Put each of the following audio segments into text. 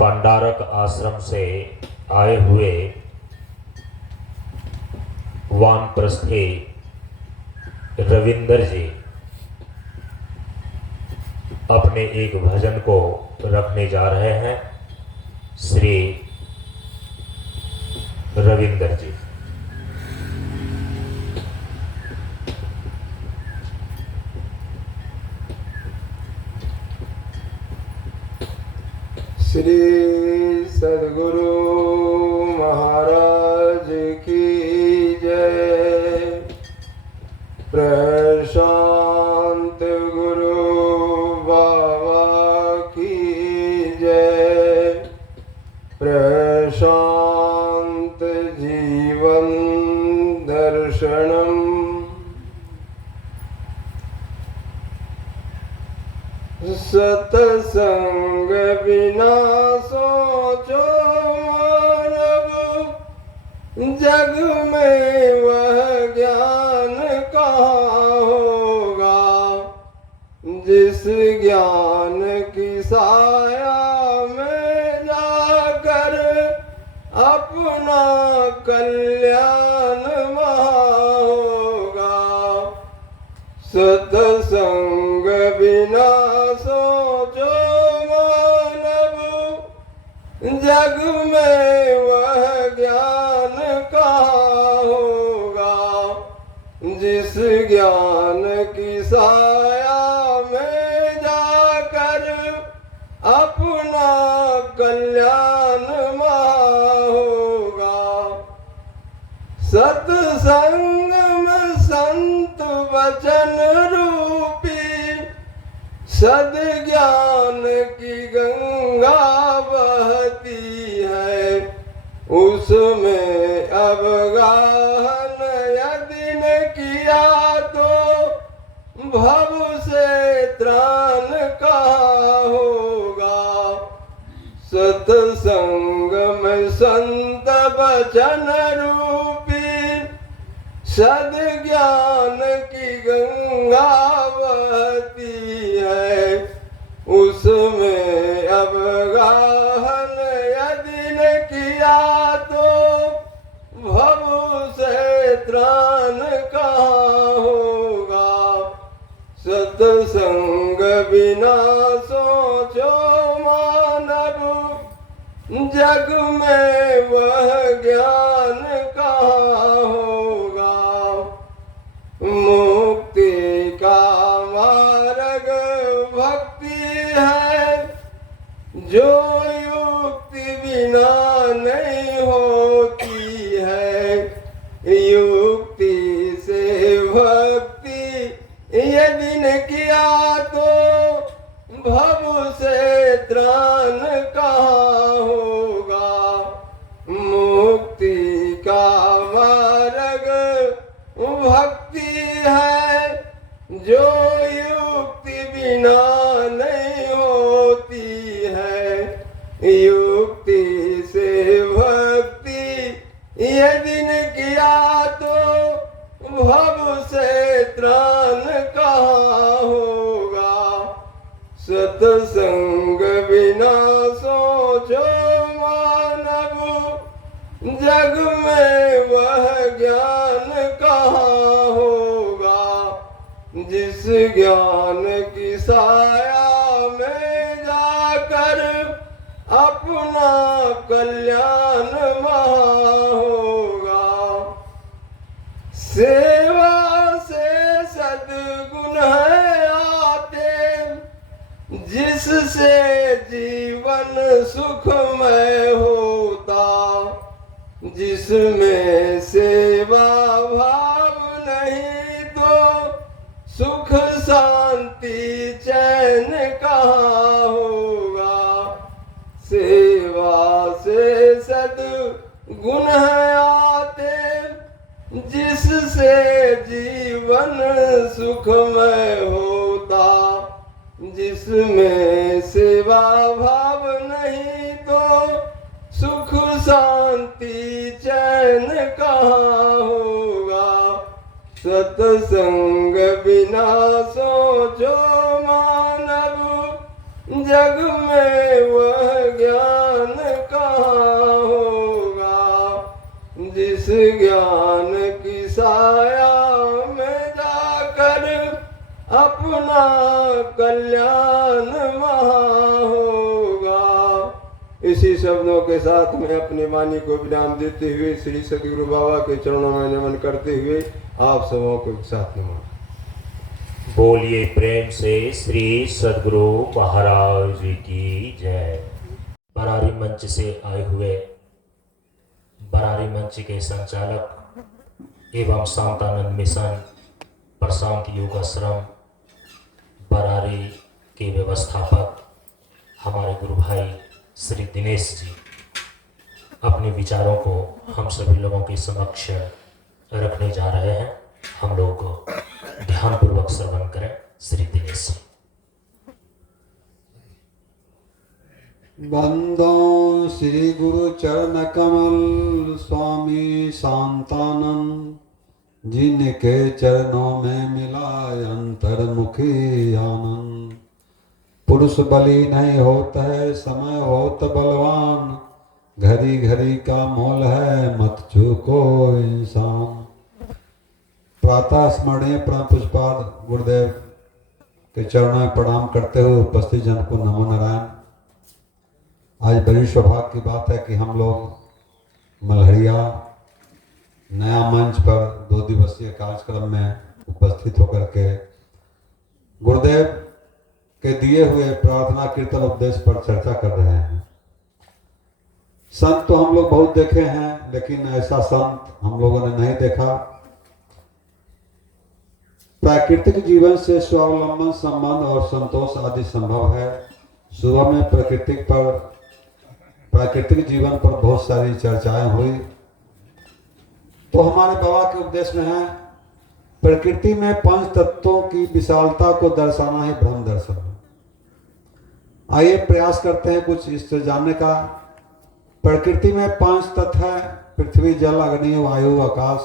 पंडारक आश्रम से आए हुए वानप्रस्थी रविंदर जी अपने एक भजन को रखने जा रहे हैं। श्री रविंदर जी। श्री सद्गुरु महाराज की जय। प्रशांत गुरु बाबा की जय। प्रशांत जीवन दर्शनम। सत्संग बिना सोचो मानव, जग में वह ज्ञान कहाँ होगा। जिस ज्ञान की साया में जाकर अपना कल्याण वहाँ होगा। सत्संग बिना सोचो मानव, जग में वह ज्ञान कहाँ होगा। जिस ज्ञान की साया में जाकर अपना कल्याण वहाँ होगा। सत्संग में संत वचन रूपी सद्ज्ञान की गंगा बहती है। उसमें अवगाहन यदि न किया तो भव से त्राण कहाँ होगा। सत्संग में संत वचन रूपी सद्ज्ञान की गंगा बहती है। उसमें अवगाहन यदि न किया तो भव से त्राण कहाँ होगा। सत्संग बिना सोचो मानव, जग में वह ज्ञान कहाँ होगा। मुक्ति का मार्ग भक्ति है, जो युक्ति बिना नहीं होती है। युक्ति से भक्ति यदि न किया तो भव से त्राण कहाँ होगा। मुक्ति का मार्ग भक्ति है, जो युक्ति बिना नहीं होती है। युक्ति से भक्ति यदि न किया तो भव से त्राण कहाँ होगा। सत्संग बिना सोचो मानव, जग में वह ज्ञान कहाँ होगा। जिस ज्ञान की साया में जाकर अपना कल्याण वहाँ होगा। सेवा से सद्गुण है आते, जिससे जीवन सुखमय होता। जिसमें सेवा भाव नहीं तो सुख शांति चैन कहाँ होगा। सेवा से सद्गुण आते, जिससे जीवन सुखमय होता। जिसमें सेवा भाव नहीं तो सुख शांति चैन कहाँ होगा। सत्संग बिना सोचो मानव, जग में वह ज्ञान विज्ञान की साया में जाकर अपना कल्याण वहाँ होगा। इसी शब्दों के साथ मैं अपनी वाणी को विराम देते हुए श्री सतगुरु बाबा के चरणों में नमन करते हुए आप सबों को साथ नमन। बोलिए प्रेम से श्री सद्गुरु महाराज जी की जय। बरारी मंच से आए हुए बरारी मंच के संचालक एवं शांतानंद मिशन प्रशांत योगाश्रम बरारी के व्यवस्थापक हमारे गुरु भाई श्री दिनेश जी अपने विचारों को हम सभी लोगों के समक्ष रखने जा रहे हैं। हम लोग ध्यानपूर्वक श्रवण करें। श्री दिनेश जी। बंदो श्री गुरु चरण कमल स्वामी शांतानंद, जिनके चरणों में मिला अंतर्मुखी आनंद। पुरुष बलि नहीं होता है समय होत बलवान, घड़ी घड़ी का मोल है मत चूको इंसान। प्रातः स्मरणीय परम पुष्पाद गुरुदेव के चरणों में प्रणाम करते हुए उपस्थित जन को नमो नारायण। आज बड़ी सौभाग्य की बात है कि हम लोग मलहरिया नया मंच पर 2 दिवसीय कार्यक्रम में उपस्थित होकर के गुरुदेव के दिए हुए प्रार्थना कीर्तन उपदेश पर चर्चा कर रहे हैं। संत तो हम लोग बहुत देखे हैं, लेकिन ऐसा संत हम लोगों ने नहीं देखा। प्राकृतिक जीवन से स्वावलंबन संबंध और संतोष आदि संभव है। सुबह में प्राकृतिक जीवन पर बहुत सारी चर्चाएं हुई, तो हमारे बाबा के उपदेश में है प्रकृति में 5 तत्वों की विशालता को दर्शाना ही ब्रह्म दर्शन है। आइए प्रयास करते हैं कुछ इस जानने का। प्रकृति में 5 तत्व है, पृथ्वी जल अग्नि वायु आकाश।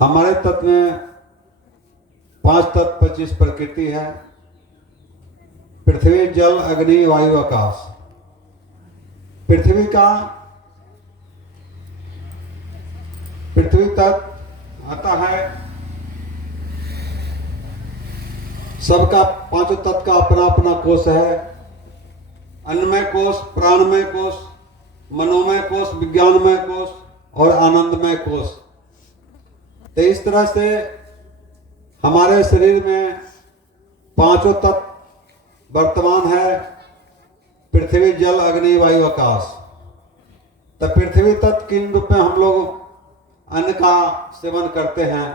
हमारे तत्व में 5 तत्व 25 प्रकृति है, पृथ्वी जल अग्नि वायु आकाश। पृथ्वी तत्व आता है, सबका 5 तत्व का अपना अपना कोष है। अन्नमय कोष, प्राणमय कोष, मनोमय कोष, विज्ञानमय कोष और आनंदमय कोष। तो इस तरह से हमारे शरीर में 5 तत्व वर्तमान है, पृथ्वी जल अग्नि वायु आकाश। तो पृथ्वी तत्व किन रूप में हम लोग अन्न का सेवन करते हैं,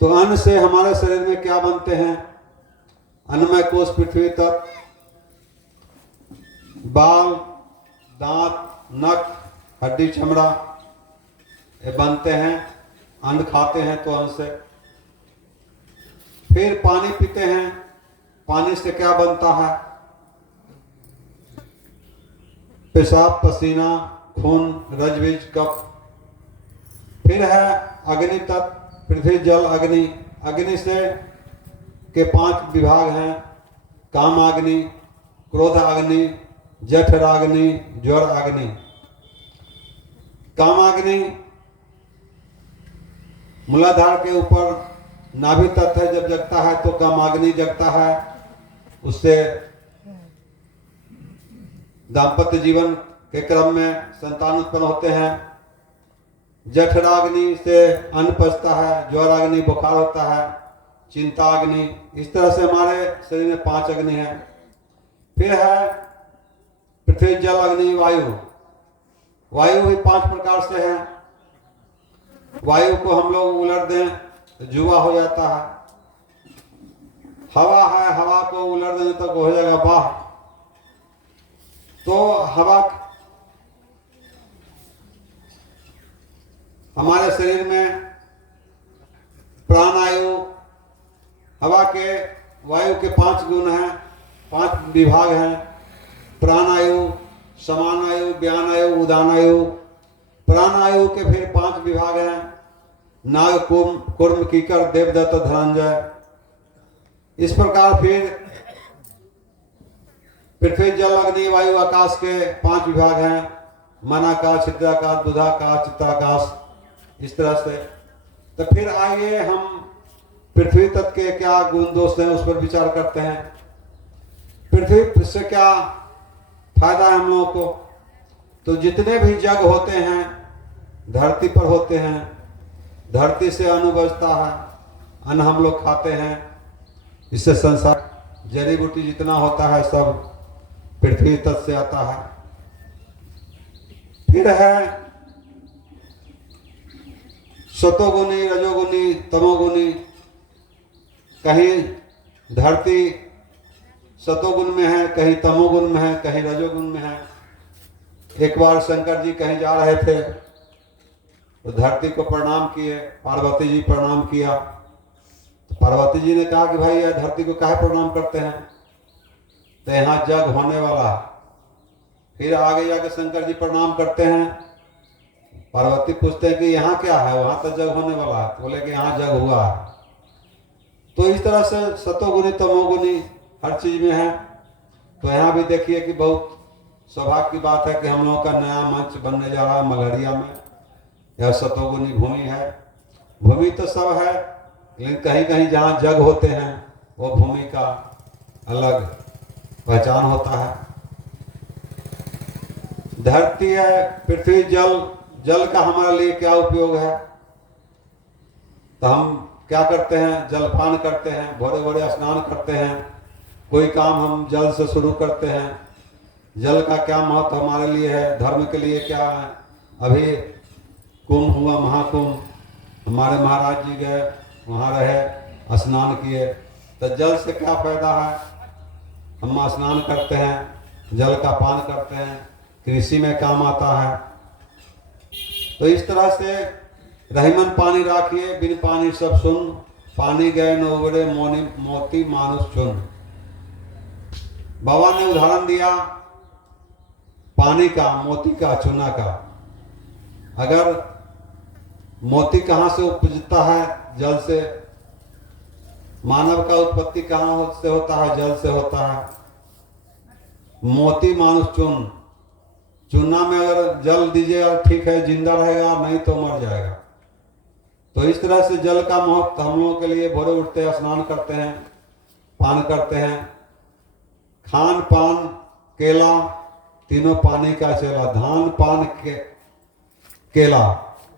तो अन्न से हमारे शरीर में क्या बनते हैं? अन्नमय कोष पृथ्वी तत्व, बाल, दांत, नख, हड्डी, चमड़ा ये बनते हैं। अन्न खाते हैं तो अन्न से। फिर पानी पीते हैं, पानी से क्या बनता है? पेशाब, पसीना, खून, रजबीज, कफ। फिर है अग्नि तत्व, पृथ्वी जल अग्नि। अग्नि से के 5 विभाग हैं, काम अग्नि, क्रोध अग्नि, जठराग्नि, ज्वर अग्नि। काम अग्नि मूलाधार के ऊपर नाभि तत्व है, जब जगता है तो कामाग्नि जगता है। उससे दाम्पत्य जीवन के क्रम में संतान उत्पन्न होते हैं। जठराग्नि से अन्न पचता है, ज्वराग्नि बुखार होता है, चिंताग्नि। इस तरह से हमारे शरीर में 5 अग्नि है। फिर है पृथ्वी जल अग्नि वायु। वायु भी 5 प्रकार से है। वायु को हम लोग उलट दें तो जुआ हो जाता है। हवा है, हवा को उलट देने तक हो जाएगा बाह। तो हवा हमारे शरीर में प्राणायु, हवा के वायु के 5 गुण हैं, 5 विभाग हैं। प्राणायु, समानायु, ज्ञानायु, उदानायु। प्राणायु के फिर 5 विभाग हैं, नाग, कूर्म, कीकर, देवदत्त, धनंजय। इस प्रकार फिर पृथ्वी जल अग्नि वायु आकाश के 5 विभाग हैं। मनाकाश, छिद्राकाश, बुधाकाश, चित्ताकाश, इस तरह से। तो फिर आइए हम पृथ्वी तत्व के क्या गुण दोष हैं उस पर विचार करते हैं। पृथ्वी से क्या फायदा है हम लोगों को? तो जितने भी जग होते हैं धरती पर होते हैं, धरती से अन्न बचता है, अन्न हम लोग खाते हैं, इससे संसार जड़ी बूटी जितना होता है सब पृथ्वी तत्व से आता है। फिर है सतोगुनी, रजोगुनी, तमोगुनी। कहीं धरती सतोगुण में है, कहीं तमोगुण में है, कहीं रजोगुण में है। एक बार शंकर जी कहीं जा रहे थे तो धरती को प्रणाम किए, पार्वती जी प्रणाम किया। तो पार्वती जी ने कहा कि भाई यह धरती को काहे प्रणाम करते हैं? तो यहाँ जग होने वाला। फिर आगे जाके शंकर जी प्रणाम करते हैं। पार्वती पूछते हैं कि यहाँ क्या है? वहां तो जग होने वाला है। बोले कि यहाँ जग हुआ है। तो इस तरह से सतोगुनी तमोगुनी हर चीज में है। तो यहाँ भी देखिए कि बहुत सौभाग्य की बात है कि हम लोगों का नया मंच बनने जा रहा है मलहरिया में। यह सतोगुनी भूमि है। भूमि तो सब है, लेकिन कहीं कहीं जहाँ जग होते हैं वो भूमि का अलग पहचान होता है। धरती है, पृथ्वी, जल। जल का हमारे लिए क्या उपयोग है? तो हम क्या करते हैं? जलपान करते हैं, भोरे भोरे स्नान करते हैं, कोई काम हम जल से शुरू करते हैं। जल का क्या महत्व हमारे लिए है, धर्म के लिए क्या है? अभी कुंभ हुआ, महाकुंभ, हमारे महाराज जी गए, वहाँ रहे, स्नान किए। तो जल से क्या फायदा है? हम स्नान करते हैं, जल का पान करते हैं, कृषि में काम आता है। तो इस तरह से रहीमन पानी राखिए, बिन पानी सब सुन, पानी गए न उबरे मोती मानुष चुन। बाबा ने उदाहरण दिया पानी का, मोती का, चूना का। अगर मोती कहाँ से उपजता है? जल से। मानव का उत्पत्ति कहाँ से होता है? जल से होता है। मोती मानुष चून। चूना में अगर जल दीजिएगा ठीक है, जिंदा रहेगा, नहीं तो मर जाएगा। तो इस तरह से जल का महत्व हम लोगों के लिए, भोरे उठते हैं, स्नान करते हैं, पान करते हैं। खान पान केला तीनों पानी का चेला। धान पान केला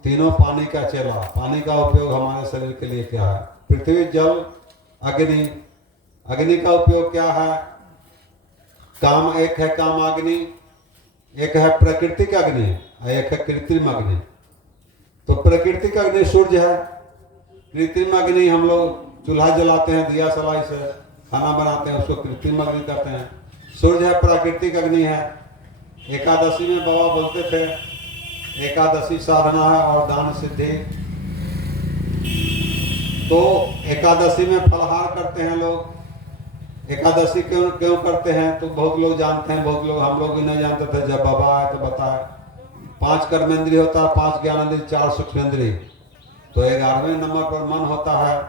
तीनों पानी का चेला। पानी का उपयोग हमारे शरीर के लिए क्या है? पृथ्वी, जल, अग्नि। अग्नि का उपयोग क्या है? काम एक है कामाग्नि, एक है प्राकृतिक अग्नि और एक है कृत्रिम अग्नि। तो प्राकृतिक अग्नि सूर्य है। कृत्रिम अग्नि हम लोग चूल्हा जलाते हैं, दिया सलाई से खाना बनाते हैं, उसको कृत्रिम अग्नि कहते हैं। सूर्य है, प्राकृतिक अग्नि है। एकादशी में बाबा बोलते थे एकादशी साधना है और दान सिद्धि। तो एकादशी में फलाहार करते हैं लोग। एकादशी क्यों क्यों करते हैं? तो बहुत लोग जानते हैं, बहुत लोग, हम लोग भी नहीं जानते थे। जब बाबा आए तो बताए 5 कर्मेंद्रिय होता है, 5 ज्ञानेंद्रिय, 4 सूक्ष्मेंद्रिय। तो 11वें नंबर पर मन होता है।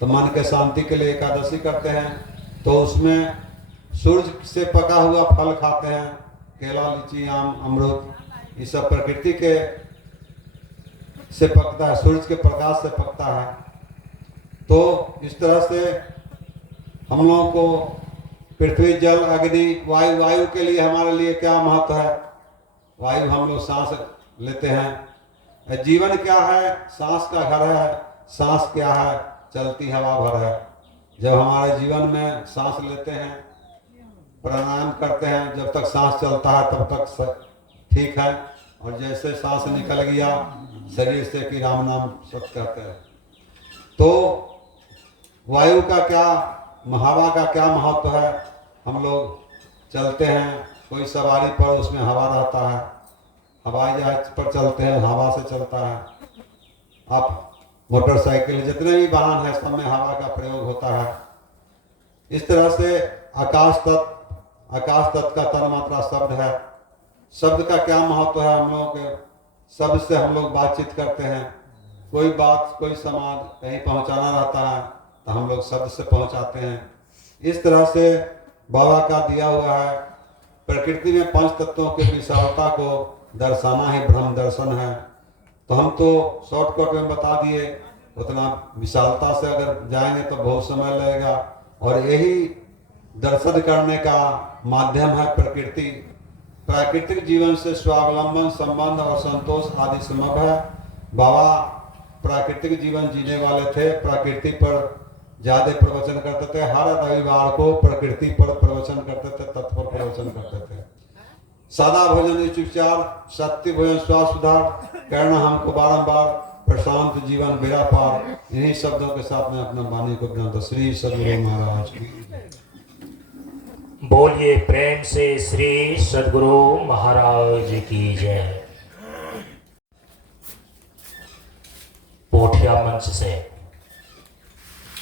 तो मन के शांति के लिए एकादशी करते हैं। तो उसमें सूर्य से पका हुआ फल खाते हैं, केला, लीची, आम, अमरूद। ये सब प्रकृति के से पकता है, सूर्य के प्रकाश से पकता है। तो इस तरह से हम लोगों को पृथ्वी, जल, अग्नि, वायु। वायु के लिए हमारे लिए क्या महत्व है? वायु हम लोग सांस लेते हैं। जीवन क्या है? सांस का घर है। सांस क्या है? चलती हवा भर है। जब हमारे जीवन में सांस लेते हैं, प्राणायाम करते हैं, जब तक सांस चलता है तब तक ठीक है। और जैसे सांस निकल गया शरीर से कि राम नाम सत्य कहते हैं। तो वायु का क्या, हवा का क्या महत्व है? हम लोग चलते हैं, कोई सवारी पर उसमें हवा रहता है, हवाई जहाज पर चलते हैं, हवा से चलता है। आप मोटरसाइकिल, जितने भी वाहन है, सब में हवा का प्रयोग होता है। इस तरह से आकाश तत्व का तन्मात्रा शब्द है। शब्द का क्या महत्व है? हम लोगों के शब्द से हम लोग बातचीत करते हैं। कोई बात, कोई सामान कहीं पहुंचाना रहता है तो हम लोग शब्द से पहुंचाते हैं। इस तरह से बाबा का दिया हुआ है। प्रकृति में 5 तत्वों की विशालता को दर्शाना ही ब्रह्म दर्शन है। तो हम तो शॉर्टकट में बता दिए, उतना विशालता से अगर जाएंगे तो बहुत समय लगेगा। और यही दर्शन करने का माध्यम है प्रकृति। प्राकृतिक जीवन से स्वावलंबन, संबंध और संतोष आदि संभव है। बाबा प्राकृतिक जीवन जीने वाले थे, प्रकृति पर ज्यादा प्रवचन करते थे। हर रविवार को प्रकृति पर प्रवचन करते थे, तत्पर प्रवचन करते थे। सादा भोजन इस विचार, सत्य भोजन स्वास्थ्य सुधार, करना हमको बारंबार, प्रशांत जीवन बेड़ा पार। इन्हीं शब्दों के साथ में अपना वाणी को विराम। श्री सद्गुरु महाराज की। बोलिए प्रेम से श्री सद्गुरु महाराज की जय। पोठिया मंच से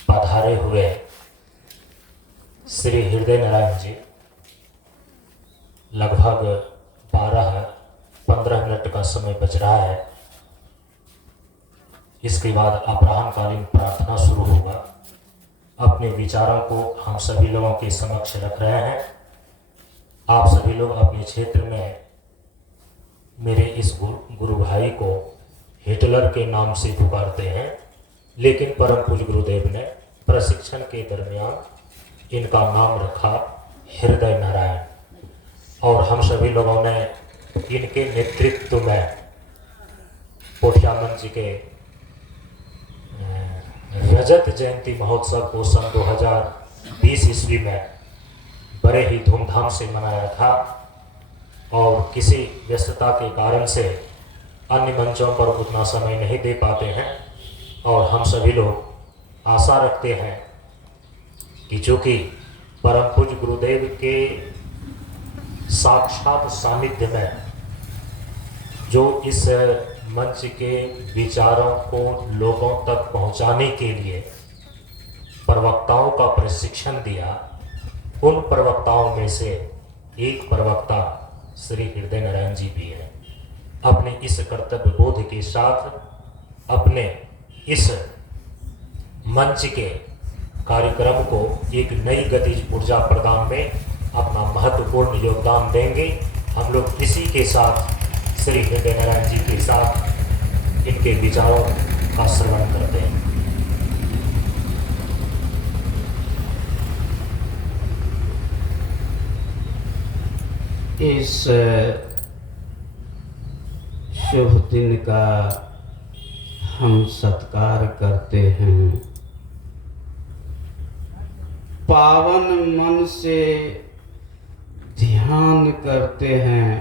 पधारे हुए श्री हृदय नारायण जी लगभग 12-15 मिनट का समय बच रहा है। इसके बाद अपराह्नकालीन प्रार्थना शुरू होगा। अपने विचारों को हम सभी लोगों के समक्ष रख रहे हैं। आप सभी लोग अपने क्षेत्र में मेरे इस गुरु भाई को हिटलर के नाम से पुकारते हैं, लेकिन परम पूज्य गुरुदेव ने प्रशिक्षण के दरमियान इनका नाम रखा हृदय नारायण। और हम सभी लोगों ने इनके नेतृत्व में पोठिया मंच के रजत जयंती महोत्सव को सन 2020 ईस्वी में बड़े ही धूमधाम से मनाया था। और किसी व्यस्तता के कारण से अन्य मंचों पर उतना समय नहीं दे पाते हैं। और हम सभी लोग आशा रखते हैं कि चूँकि परम पूज्य गुरुदेव के साक्षात सानिध्य में जो इस मंच के विचारों को लोगों तक पहुंचाने के लिए प्रवक्ताओं का प्रशिक्षण दिया, उन प्रवक्ताओं में से एक प्रवक्ता श्री हृदय नारायण जी भी हैं। अपने इस कर्तव्य बोध के साथ अपने इस मंच के कार्यक्रम को एक नई गतिज ऊर्जा प्रदान में अपना महत्वपूर्ण योगदान देंगे। हम लोग इसी के साथ श्री हृदय नारायण जी के साथ इनके विचारों का श्रवण करते हैं। इस शुभ दिन का हम सत्कार करते हैं। पावन मन से ध्यान करते हैं।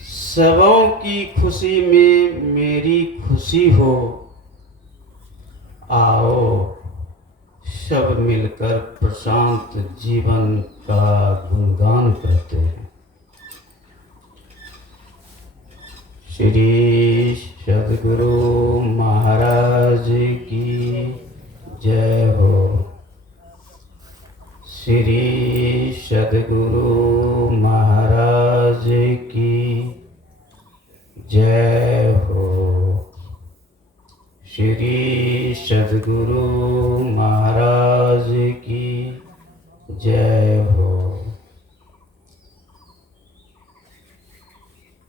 सबों की खुशी में मेरी खुशी हो, आओ सब मिलकर प्रशांत जीवन का गुणगान करते हैं। श्री सद्गुरु महाराज की जय हो। श्री सद्गुरु महाराज की जय हो। श्री सद्गुरु महाराज की जय हो।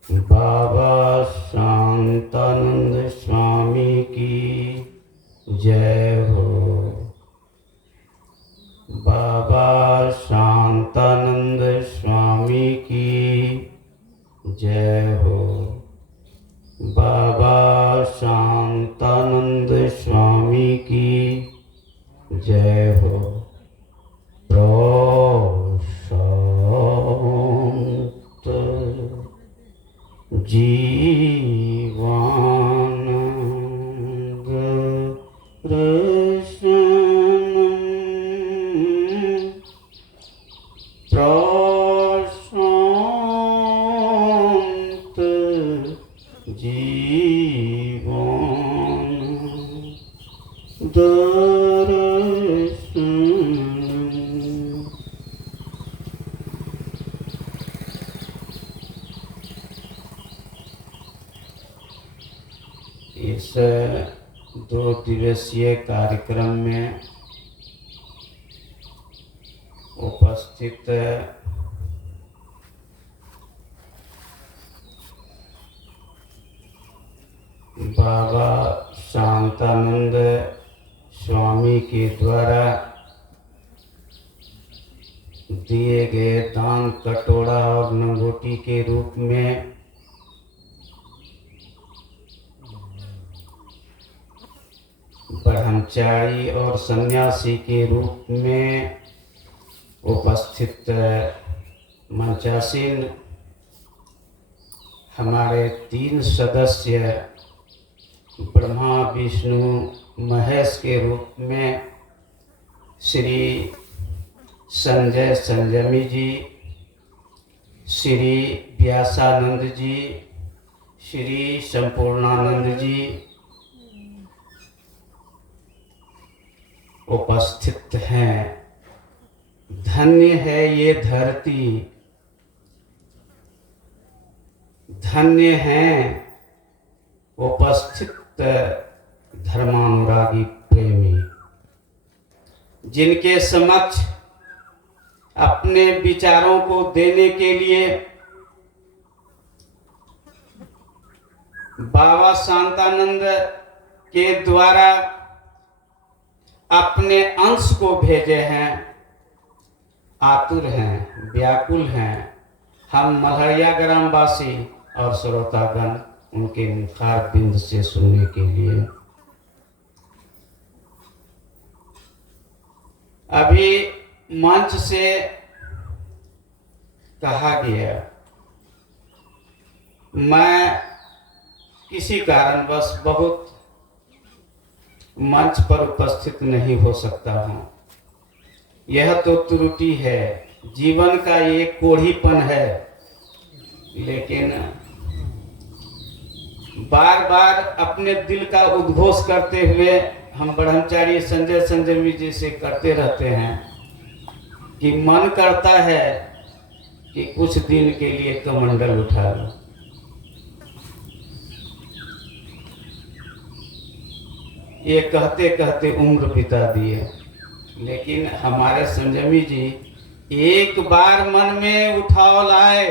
बाबा शांतानंद स्वामी की जय हो। बाबा शांतानंद स्वामी की जय हो। बाबा शांतानंद स्वामी की जय हो। प्रशांत जीवानंद दर्शनम प्रशांत जीवन दर्शन। इस 2 दिवसीय कार्यक्रम में उपस्थित बाबा शांतानंद स्वामी के द्वारा दिए गए दान कटोरा और लंगोटी के रूप में ब्रह्मचारी और सन्यासी के रूप में उपस्थित मंचासीन हमारे 3 सदस्य ब्रह्मा विष्णु महेश के रूप में श्री संजय संयमी जी, श्री व्यासानंद जी, श्री संपूर्णानंद जी उपस्थित हैं। धन्य है ये धरती, धन्य हैं उपस्थित धर्मानुरागी प्रेमी, जिनके समक्ष अपने विचारों को देने के लिए बाबा शांतानंद के द्वारा अपने अंश को भेजे हैं। आतुर हैं, व्याकुल हैं हम मलहरिया ग्रामवासी और श्रोतागण उनके मुखार बिंद से सुनने के लिए। अभी मंच से कहा गया, मैं किसी कारणवश बहुत मंच पर उपस्थित नहीं हो सकता हूँ। यह तो त्रुटि है, जीवन का ये कोढ़ीपन है, लेकिन बार बार अपने दिल का उद्घोष करते हुए हम ब्रह्मचारी संजय संयमी जी से करते रहते हैं कि मन करता है कि कुछ दिन के लिए कमंडल उठा लो। ये कहते कहते उम्र बिता दिए, लेकिन हमारे संयमी जी एक बार मन में उठाव लाए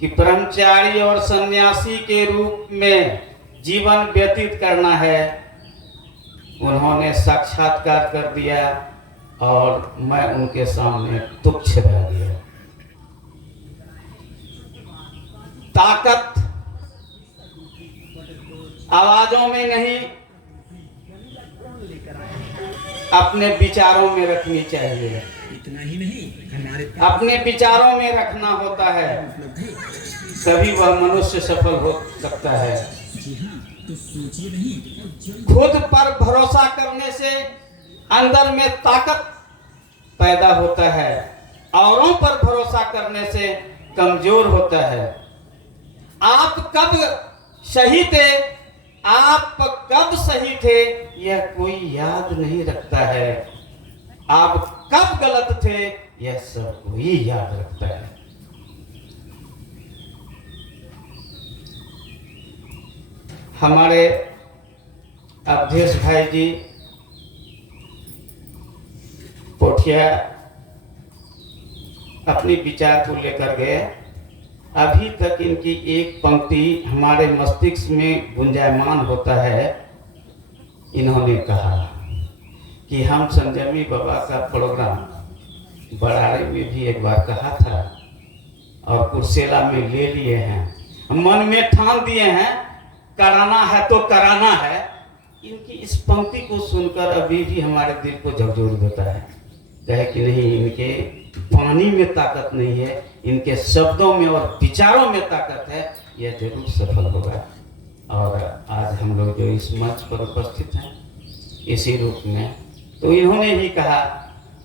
कि ब्रह्मचारी और सन्यासी के रूप में जीवन व्यतीत करना है। उन्होंने साक्षात्कार कर दिया और मैं उनके सामने तुच्छ रह गया। ताकत आवाजों में नहीं, अपने विचारों में रखनी चाहिए। इतना ही नहीं, हमारे अपने विचारों में रखना होता है, तभी वह मनुष्य सफल हो सकता है। जी हाँ, तो सोचिए नहीं। खुद पर भरोसा करने से अंदर में ताकत पैदा होता है, औरों पर भरोसा करने से कमजोर होता है। आप कब सही थे, आप कब सही थे, यह कोई याद नहीं रखता है। आप कब गलत थे, यह सब कोई याद रखता है। हमारे अवधेश भाई जी पोठिया अपनी विचार को लेकर गए। अभी तक इनकी एक पंक्ति हमारे मस्तिष्क में गुंजायमान होता है। इन्होंने कहा कि हम संयमी बाबा का प्रोग्राम बड़ाड़े में भी एक बार कहा था और कुर्सेला में ले लिए हैं। मन में ठान दिए हैं कराना है तो कराना है। इनकी इस पंक्ति को सुनकर अभी भी हमारे दिल को झकझोर देता है। कहे कि नहीं, इनके पानी में ताकत नहीं है, इनके शब्दों में और विचारों में ताकत है, यह जरूर सफल होगा। और आज हम लोग जो इस मंच पर उपस्थित हैं इसी रूप में, तो इन्होंने ही कहा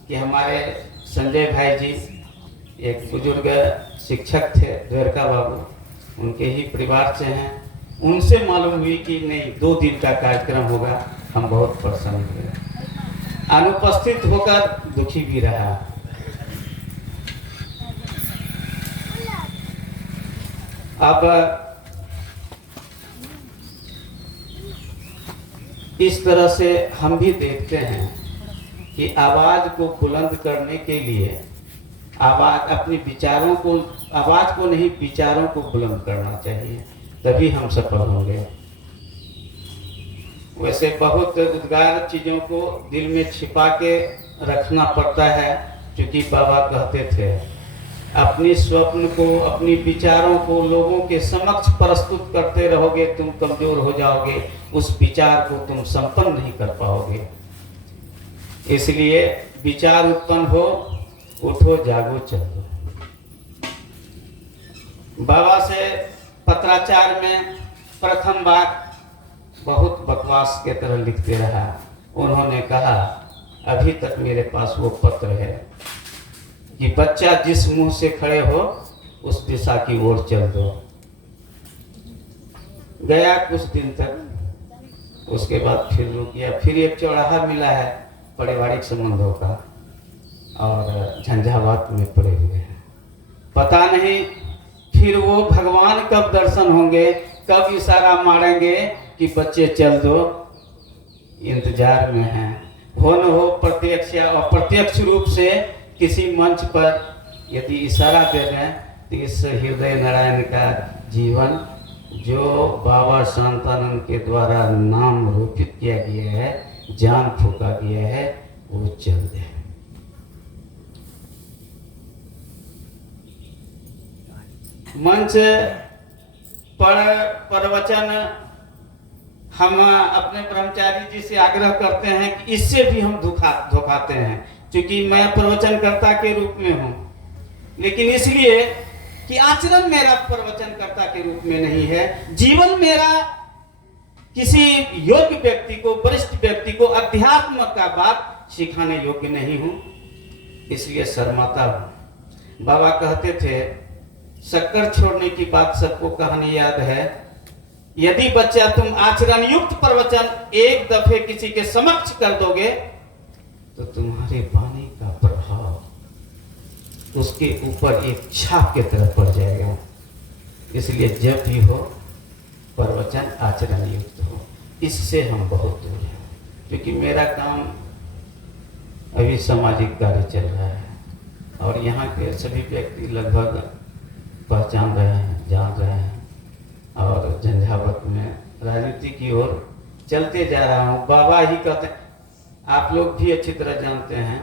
कि हमारे संजय भाई जी एक बुजुर्ग शिक्षक थे, द्वारका बाबू, उनके ही परिवार से हैं। उनसे मालूम हुई कि नहीं 2 दिन का कार्यक्रम होगा। हम बहुत प्रसन्न हुए, अनुपस्थित होकर दुखी भी रहा। अब इस तरह से हम भी देखते हैं कि आवाज को बुलंद करने के लिए आवाज अपने विचारों को, आवाज को नहीं विचारों को बुलंद करना चाहिए, तभी हम सफल होंगे। वैसे बहुत उद्गार चीज़ों को दिल में छिपा के रखना पड़ता है, क्योंकि बाबा कहते थे अपनी स्वप्न को, अपनी विचारों को लोगों के समक्ष प्रस्तुत करते रहोगे तुम कमजोर हो जाओगे, उस विचार को तुम संपन्न नहीं कर पाओगे। इसलिए विचार उत्पन्न हो, उठो जागो चलो। बाबा से पत्राचार में प्रथम बार बहुत बकवास के तरह लिखते रहा। उन्होंने कहा अभी तक मेरे पास वो पत्र है कि बच्चा जिस मुंह से खड़े हो उस दिशा की ओर चल दो। गया कुछ दिन तक, उसके बाद फिर रुक गया। फिर एक चौराहा मिला है पारिवारिक संबंधों का, और झंझावात में पड़े हुए हैं। पता नहीं फिर वो भगवान कब दर्शन होंगे, कब इशारा मारेंगे कि बच्चे चल दो। इंतजार में हैं। हो न हो प्रत्यक्ष या अप्रत्यक्ष रूप से किसी मंच पर यदि इशारा दे दें तो इस हृदय नारायण का जीवन जो बाबा शांतानंद के द्वारा नाम रोपित किया गया है, जान फूका गया है, वो चल दे। मंच पर प्रवचन हम अपने ब्रह्मचारी जी से आग्रह करते हैं कि इससे भी हम धोखाते हैं, क्योंकि मैं प्रवचनकर्ता के रूप में हूं, लेकिन इसलिए कि आचरण मेरा प्रवचनकर्ता के रूप में नहीं है। जीवन मेरा किसी योग्य व्यक्ति को, वरिष्ठ व्यक्ति को अध्यात्म का बात सिखाने योग्य नहीं हूं, इसलिए शर्माता हूं। बाबा कहते थे शक्कर छोड़ने की बात सबको कहानी याद है। यदि बच्चा तुम आचरण युक्त प्रवचन एक दफे किसी के समक्ष कर दोगे तो तुम्हारे वाणी का प्रभाव उसके ऊपर एक छाप की तरह पड़ जाएगा। इसलिए जब भी हो प्रवचन आचरण युक्त हो। इससे हम बहुत दूर हैं, क्योंकि मेरा काम अभी सामाजिक कार्य चल रहा है और यहाँ के सभी व्यक्ति लगभग पहचान रहे हैं, जान रहे हैं, और झंझावत में राजनीति की ओर चलते जा रहा हूँ। बाबा ही कहते हैं, आप लोग भी अच्छी तरह जानते हैं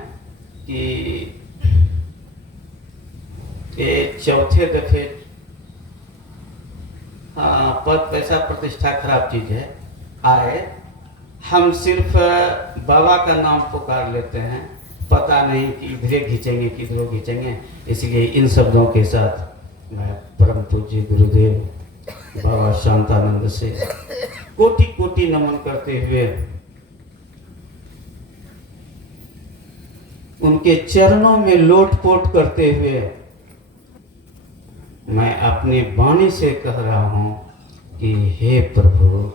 कि ये चौथे दफे पद पैसा प्रतिष्ठा खराब चीज है आए, हम सिर्फ बाबा का नाम पुकार लेते हैं, पता नहीं कि इधरे खींचेंगे किधरों खींचेंगे। इसलिए इन शब्दों के साथ मैं परम पूज्य गुरुदेव बाबा शांतानंद से कोटि कोटि नमन करते हुए उनके चरणों में लोटपोट करते हुए मैं अपनी वाणी से कह रहा हूं कि हे प्रभु,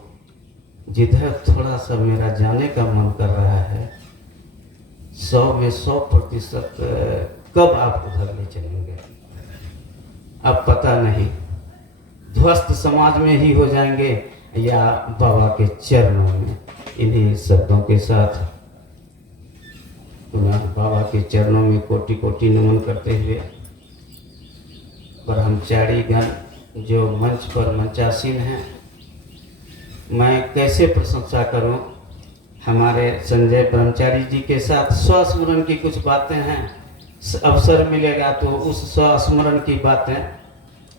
जिधर थोड़ा सा मेरा जाने का मन कर रहा है, 100 में 100% कब आप उधर ले चलेंगे अब पता नहीं। ध्वस्त समाज में ही हो जाएंगे या बाबा के चरणों में। इन्हीं शब्दों के साथ बाबा के चरणों में कोटि कोटि नमन करते हुए ब्रह्मचारी गण जो मंच पर मंचासीन हैं, मैं कैसे प्रशंसा करूं। हमारे संजय ब्रह्मचारी जी के साथ स्वस्मरण की कुछ बातें हैं, अवसर मिलेगा तो उस स्वस्मरण की बातें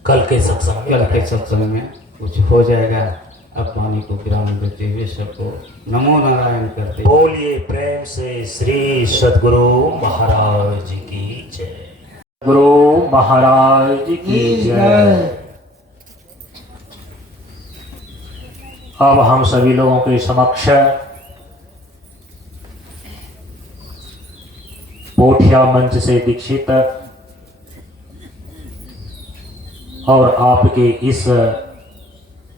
कल के सत्संग में कुछ हो जाएगा। अब वाणी को विराम देते हुए सबको नमो नारायण करते बोलिए प्रेम से श्री सद्गुरु महाराज की जय। गुरु महाराज की जय। अब हम सभी लोगों के समक्ष पोठिया मंच से दीक्षित और आपके इस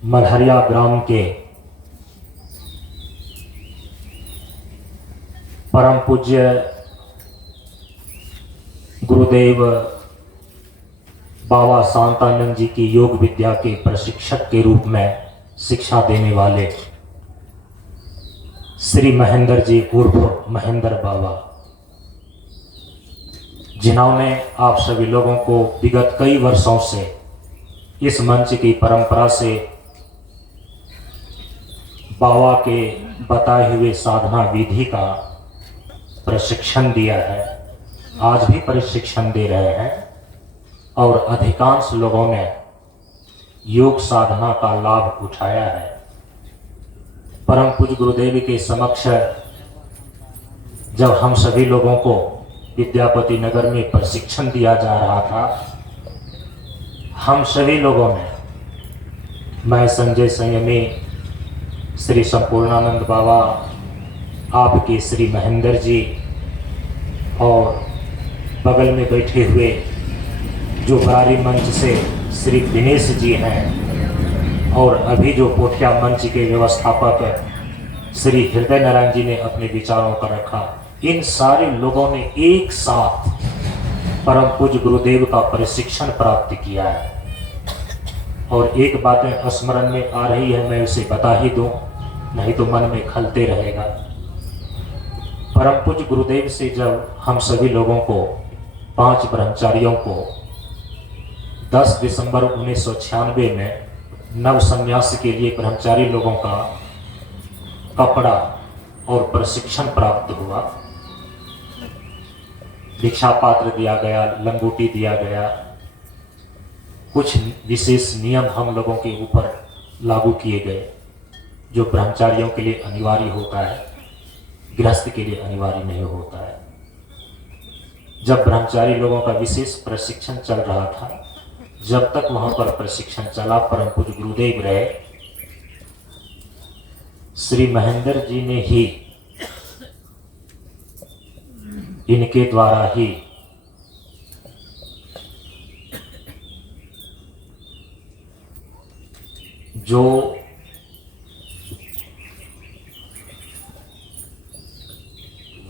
मलहरिया ग्राम के परम पूज्य गुरुदेव बाबा शांतानंद जी की योग विद्या के प्रशिक्षक के रूप में शिक्षा देने वाले श्री महेंद्र जी उर्फ महेंद्र बाबा, जिन्होंने आप सभी लोगों को विगत कई वर्षों से इस मंच की परंपरा से बाबा के बताए हुए साधना विधि का प्रशिक्षण दिया है, आज भी प्रशिक्षण दे रहे हैं और अधिकांश लोगों ने योग साधना का लाभ उठाया है। परम पूज्य गुरुदेव के समक्ष जब हम सभी लोगों को विद्यापति नगर में प्रशिक्षण दिया जा रहा था, हम सभी लोगों ने, मैं संजय संयमी, श्री संपूर्णानंद बाबा, आपके श्री महेंद्र जी और बगल में बैठे हुए जो बरारी मंच से श्री दिनेश जी हैं और अभी जो पोठिया मंच के व्यवस्थापक श्री हृदय नारायण जी ने अपने विचारों का रखा, इन सारे लोगों ने एक साथ परम पूज्य गुरुदेव का प्रशिक्षण प्राप्त किया है। और एक बातें स्मरण में आ रही है, मैं उसे बता ही दूं, नहीं तो मन में खलते रहेगा। परम पूज्य गुरुदेव से जब हम सभी लोगों को, 5 ब्रह्मचारियों को 10 दिसंबर 1996 में नव संन्यास के लिए ब्रह्मचारी लोगों का कपड़ा और प्रशिक्षण प्राप्त हुआ, दीक्षा पात्र दिया गया, लंगोटी दिया गया, कुछ विशेष नियम हम लोगों के ऊपर लागू किए गए जो ब्रह्मचारियों के लिए अनिवार्य होता है, गृहस्थ के लिए अनिवार्य नहीं होता है। जब ब्रह्मचारी लोगों का विशेष प्रशिक्षण चल रहा था, जब तक वहां पर प्रशिक्षण चला, परम पूज्य गुरुदेव रहे, श्री महेंद्र जी ने ही, इनके द्वारा ही जो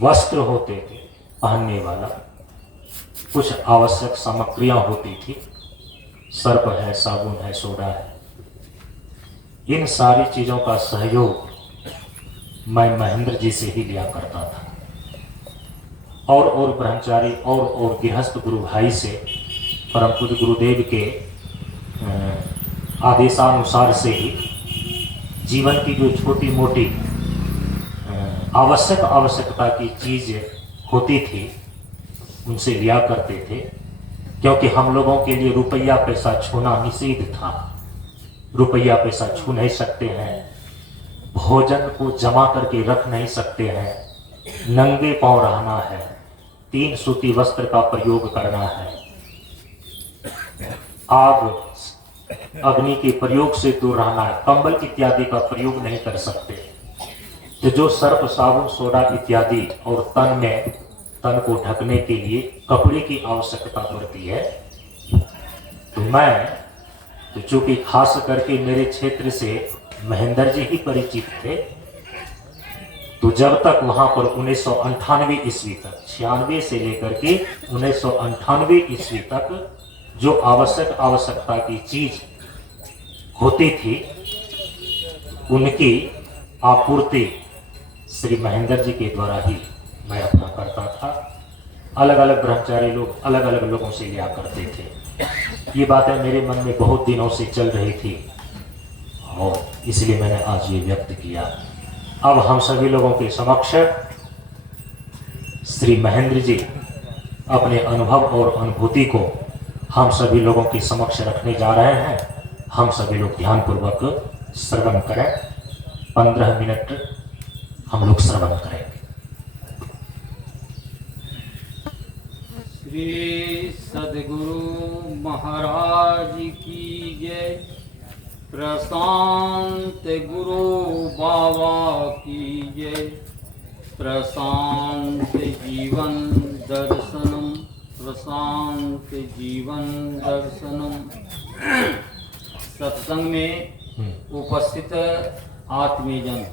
वस्त्र होते थे पहनने वाला, कुछ आवश्यक सामग्रियां होती थी, सर्प है, साबुन है, सोडा है, इन सारी चीजों का सहयोग मैं महेंद्र जी से ही लिया करता था और ब्रह्मचारी और गृहस्थ गुरु भाई से परम पूज्य गुरुदेव के आदेशानुसार से ही जीवन की जो छोटी मोटी आवश्यकता की चीज होती थी उनसे लिया करते थे, क्योंकि हम लोगों के लिए रुपया पैसा छूना निषिद्ध था। रुपया पैसा छू नहीं सकते हैं, भोजन को जमा करके रख नहीं सकते हैं, नंगे पांव रहना है, 3 सूती वस्त्र का प्रयोग करना है, आग अग्नि के प्रयोग से दूर रहना है, कंबल इत्यादि का प्रयोग नहीं कर सकते। तो जो सर्प, साबुन, सोडा इत्यादि और तन को ढकने के लिए कपड़े की आवश्यकता पड़ती है, तो मैं, तो चूंकि खास करके मेरे क्षेत्र से महेंद्र जी ही परिचित थे, तो जब तक वहां पर 1998 ईस्वी तक, 96 से लेकर के 1998 ईस्वी तक जो आवश्यकता की चीज होती थी, उनकी आपूर्ति श्री महेंद्र जी के द्वारा ही मैं अपना करता था। अलग अलग ब्रह्मचारी लोग अलग अलग लोगों से लिया करते थे। ये बातें मेरे मन में बहुत दिनों से चल रही थी और इसलिए मैंने आज ये व्यक्त किया। अब हम सभी लोगों के समक्ष श्री महेंद्र जी अपने अनुभव और अनुभूति को हम सभी लोगों के समक्ष रखने जा रहे हैं। हम सभी लोग ध्यानपूर्वक श्रवण करें। 15 मिनट हम लोग श्रवण करेंगे। श्री सद्गुरु महाराज की जय। प्रशांत गुरु बाबा की जय। प्रशांत जीवन दर्शनम, प्रशांत जीवन दर्शनम। सत्संग में उपस्थित आत्मीयजन,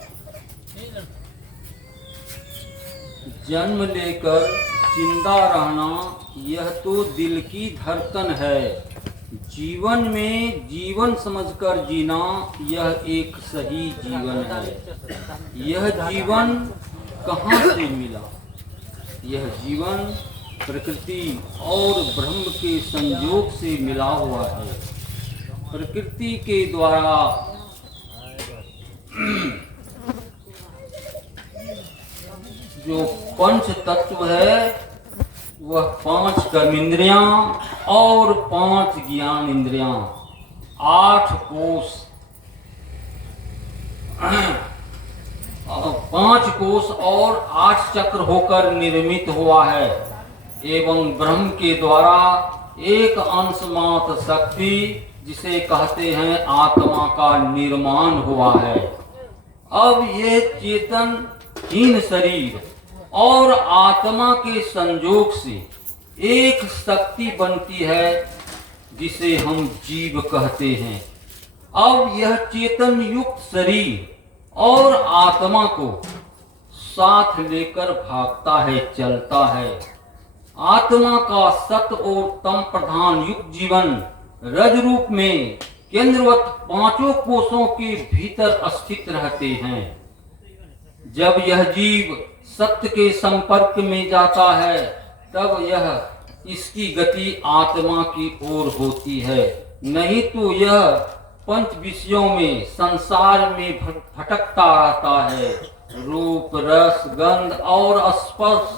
जन्म लेकर जिंदा रहना यह तो दिल की धड़कन है। जीवन में जीवन समझकर जीना यह एक सही जीवन है। यह जीवन कहाँ से मिला? यह जीवन प्रकृति और ब्रह्म के संयोग से मिला हुआ है। प्रकृति के द्वारा जो पंच तत्व है वह 5 कर्मेंद्रियां और 5 ज्ञान इंद्रियां, 8 कोष, 5 कोष और 8 चक्र होकर निर्मित हुआ है एवं ब्रह्म के द्वारा एक अंश मात्र शक्ति जिसे कहते हैं आत्मा का निर्माण हुआ है। अब यह चेतन हीन शरीर और आत्मा के संयोग से एक शक्ति बनती है जिसे हम जीव कहते हैं। अब यह चेतन युक्त शरीर और आत्मा को साथ लेकर भागता है, चलता है। आत्मा का सत और तम प्रधान युक्त जीवन रज रूप में केंद्रवत 5 कोषों के भीतर स्थित रहते हैं। जब यह जीव सत्य के संपर्क में जाता है तब यह इसकी गति आत्मा की ओर होती है, नहीं तो यह पंच विषयों में संसार में भटकता रहता है। रूप रस गंध और स्पर्श,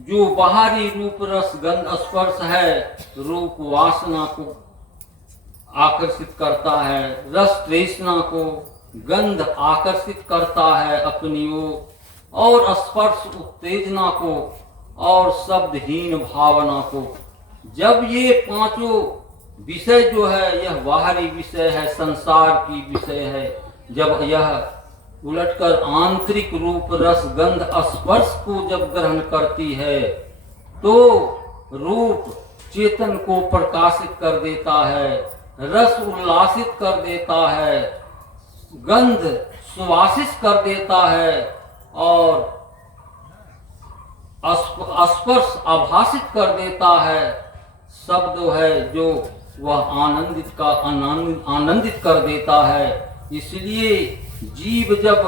जो बाहरी रूप रस गंध स्पर्श है, रूप वासना को आकर्षित करता है, रस तृष्णा को, गंध आकर्षित करता है अपनी ओर, और स्पर्श उत्तेजना को और शब्दहीन भावना को। जब ये 5 विषय जो है यह बाहरी विषय है, संसार की विषय है, जब यह उलटकर आंतरिक रूप रस गंध स्पर्श को जब ग्रहण करती है तो रूप चेतन को प्रकाशित कर देता है, रस उल्लासित कर देता है, गंध सुवासित कर देता है और स्पर्श आभासित कर देता है। शब्द है जो वह आनंदित कर देता है। इसलिए जीव जब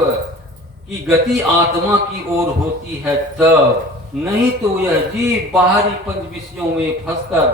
की गति आत्मा की ओर होती है तब, नहीं तो यह जीव बाहरी पंच विषयों में फंसकर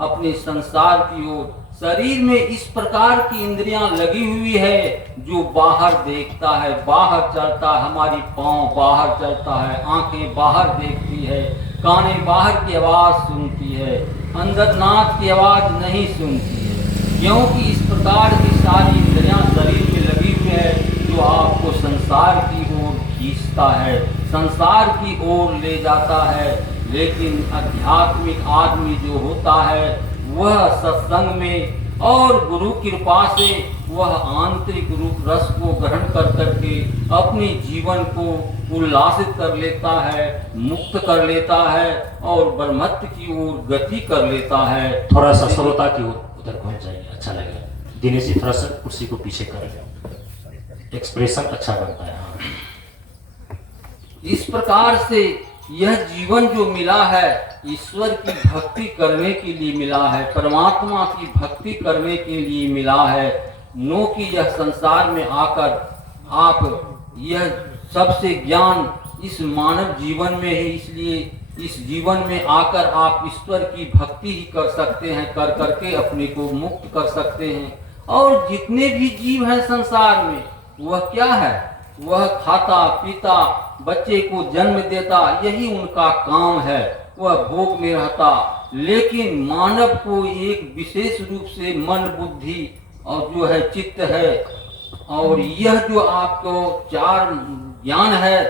अपने संसार की ओर, शरीर में इस प्रकार की इंद्रियां लगी हुई है जो बाहर देखता है, बाहर चलता है, हमारी पांव बाहर चलता है, आंखें बाहर देखती है, काने बाहर की आवाज सुनती है, अंदर नाक की आवाज नहीं सुनती है, क्योंकि इस प्रकार की सारी इंद्रियां शरीर में लगी हुई है जो आपको संसार की ओर खींचता है, संसार की ओर ले जाता है। लेकिन आध्यात्मिक आदमी जो होता है वह सत्संग में और गुरु कृपा से वह आंतरिक रूप रस को ग्रहण कर करके अपने जीवन को उल्लासित कर लेता है, मुक्त कर लेता है और ब्रह्मत्व की ओर गति कर लेता है। थोड़ा सा श्रोता की उधर पहुंच जाइए, अच्छा लगेगा। दिनेश जी थोड़ा सा कुर्सी को पीछे कर, एक्सप्रेशन अच्छा बनता है। इस प्रकार से यह जीवन जो मिला है ईश्वर की भक्ति करने के लिए मिला है, परमात्मा की भक्ति करने के लिए मिला है। नो कि यह संसार में आकर आप यह सबसे ज्ञान इस मानव जीवन में ही, इसलिए इस जीवन में आकर आप ईश्वर की भक्ति ही कर सकते हैं, कर करके अपने को मुक्त कर सकते हैं। और जितने भी जीव हैं संसार में वह क्या है, वह खाता पीता बच्चे को जन्म देता, यही उनका काम है, वह भोग में रहता। लेकिन मानव को एक विशेष रूप से मन बुद्धि और जो है चित्त है, और यह जो आपको 4 ज्ञान है,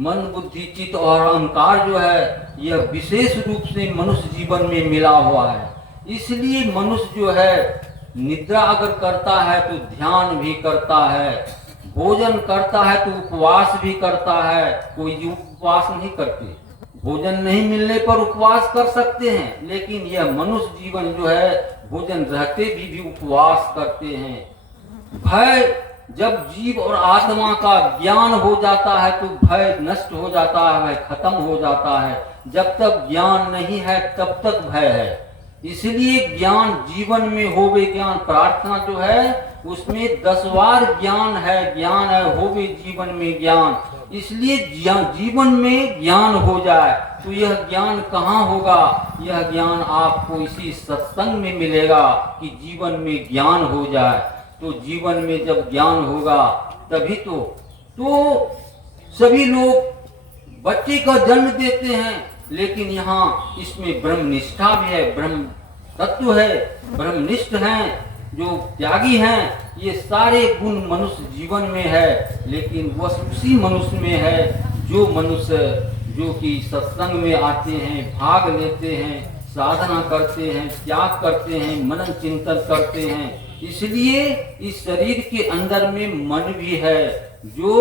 मन बुद्धि चित्त और अहंकार जो है, यह विशेष रूप से मनुष्य जीवन में मिला हुआ है। इसलिए मनुष्य जो है निद्रा अगर करता है तो ध्यान भी करता है, भोजन करता है तो उपवास भी करता है। कोई उपवास नहीं करते, भोजन नहीं मिलने पर उपवास कर सकते हैं, लेकिन यह मनुष्य जीवन जो है भोजन रहते भी उपवास करते हैं। भय, जब जीव और आत्मा का ज्ञान हो जाता है तो भय नष्ट हो जाता है, भय खत्म हो जाता है। जब तक ज्ञान नहीं है तब तक भय है। इसलिए ज्ञान जीवन में होवे ज्ञान, प्रार्थना जो है उसमें 10 बार ज्ञान है, ज्ञान है होवे जीवन में ज्ञान। इसलिए जीवन में ज्ञान हो जाए तो यह ज्ञान कहाँ होगा, यह ज्ञान आपको इसी सत्संग में मिलेगा कि जीवन में ज्ञान हो जाए। तो जीवन में जब ज्ञान होगा तभी तो सभी लोग बच्चे का जन्म देते हैं, लेकिन यहाँ इसमें ब्रह्मनिष्ठा भी है, ब्रह्म तत्व है, ब्रह्मनिष्ठ हैं, जो त्यागी हैं, ये सारे गुण मनुष्य जीवन में है। लेकिन वह उसी मनुष्य में है जो मनुष्य जो कि सत्संग में आते हैं, भाग लेते हैं, साधना करते हैं, त्याग करते हैं, मनन चिंतन करते हैं। इसलिए इस शरीर के अंदर में मन भी है, जो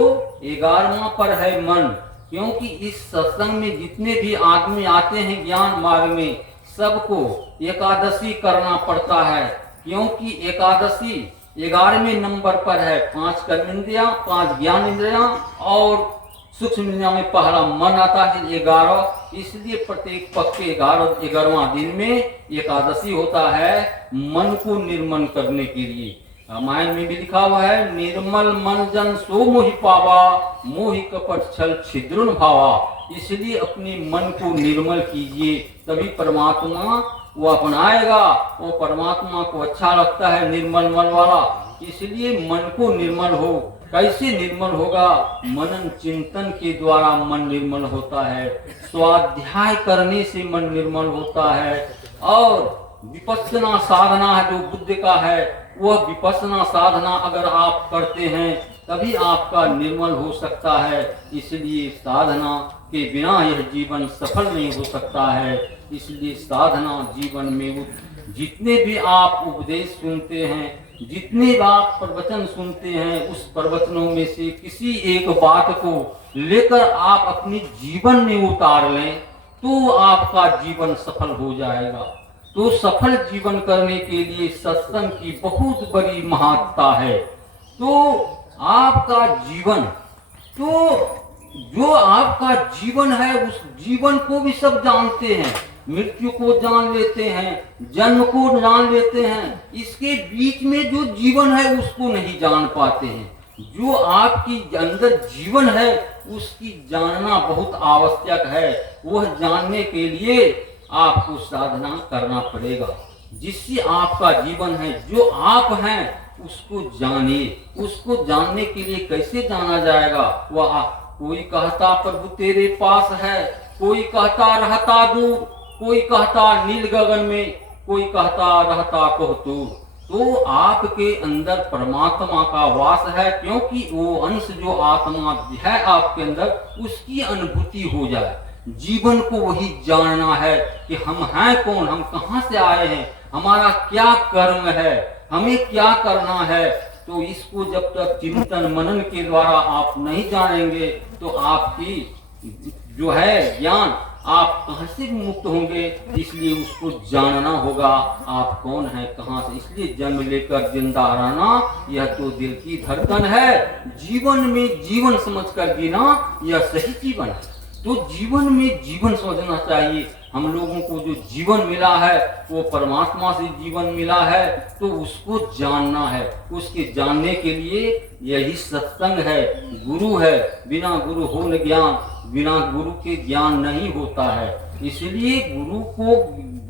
11वां पर है मन। क्योंकि इस सत्संग में जितने भी आदमी आते हैं ज्ञान मार्ग में, सबको एकादशी करना पड़ता है। क्योंकि एकादशी 11वें नंबर पर है। 5 कर्मेंद्रियां, 5 ज्ञान इंद्रियां और सूक्ष्म इंद्रियों में पहला मन आता है 11। इसलिए प्रत्येक पक्ष के 11वां दिन में एकादशी होता है, मन को निर्मल करने के लिए। रामायण में भी लिखा हुआ है, निर्मल मन जन सो मोहि पावा, मोहि कपट छल छिद्रुन भावा। इसलिए अपने मन को निर्मल कीजिए, तभी परमात्मा वो अपनाएगा। वो परमात्मा को अच्छा लगता है निर्मल मन वाला। इसलिए मन को निर्मल हो। कैसे निर्मल होगा? मनन चिंतन के द्वारा मन निर्मल होता है, स्वाध्याय करने से मन निर्मल होता है। और विपස්සना साधना जो बुद्ध का है, वह विपස්සना साधना अगर आप करते हैं तभी आपका निर्मल हो सकता है। इसलिए साधना के बिना यह जीवन सफल नहीं हो सकता है। इसलिए साधना जीवन में जितने भी आप उपदेश सुनते हैं, जितने आप प्रवचन सुनते हैं, उस प्रवचनों में से किसी एक बात को लेकर आप अपने जीवन में उतार लें तो आपका जीवन सफल हो जाएगा। तो सफल जीवन करने के लिए सत्संग की बहुत बड़ी महत्ता है। तो आपका जीवन, तो जो आपका जीवन है उस जीवन को भी सब जानते हैं, मृत्यु को जान लेते हैं, जन्म को जान लेते हैं। इसके बीच में जो जीवन है उसको नहीं जान पाते हैं। जो आपकी अंदर जीवन है उसकी जानना बहुत आवश्यक है। वह जानने के लिए आपको साधना करना पड़ेगा। जिससे आपका जीवन है, जो आप हैं उसको जानिए। उसको जानने के लिए कैसे जाना जाएगा? वह कोई कहता प्रभु तेरे पास है, कोई कहता रहता दूर, कोई कहता नील गगन में, कोई कहता रहता कोहतूर। तो आपके अंदर परमात्मा का वास है, क्योंकि वो अंश जो आत्मा है आपके अंदर, उसकी अनुभूति हो जाए। जीवन को वही जानना है कि हम हैं कौन, हम कहाँ से आए हैं, हमारा क्या कर्म है, हमें क्या करना है। तो इसको जब तक चिंतन मनन के द्वारा आप नहीं जानेंगे तो आपकी जो है ज्ञान, आप कहाँ से मुक्त होंगे। इसलिए उसको जानना होगा आप कौन है, कहाँ से। इसलिए जन्म लेकर जिंदा रहना यह तो दिल की धड़कन है। जीवन में जीवन समझकर जीना यह सही जीवन है। तो जीवन में जीवन समझना चाहिए। हम लोगों को जो जीवन मिला है वो परमात्मा से जीवन मिला है, तो उसको जानना है। उसके जानने के लिए यही सत्संग है, गुरु है। बिना गुरु हो न ज्ञान, बिना गुरु के ज्ञान नहीं होता है। इसलिए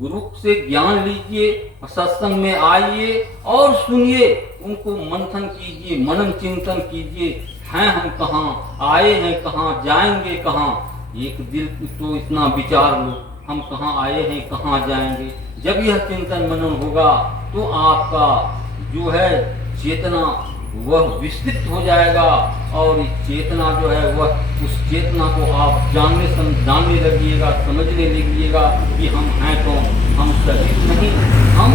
गुरु से ज्ञान लीजिए, सत्संग में आइए और सुनिए, उनको मंथन कीजिए, मनन चिंतन कीजिए। हैं हम कहाँ, आए हैं कहाँ, जाएंगे कहाँ। एक दिल तो इतना विचार लो, हम कहाँ आए हैं, कहाँ जाएंगे। जब यह चिंतन मनन होगा तो आपका जो है चेतना वह विस्तृत हो जाएगा। और इस चेतना जो है वह, उस चेतना को आप जानने लगिएगा, समझने लगिएगा कि हम हैं कौन। हम शरीर नहीं, हम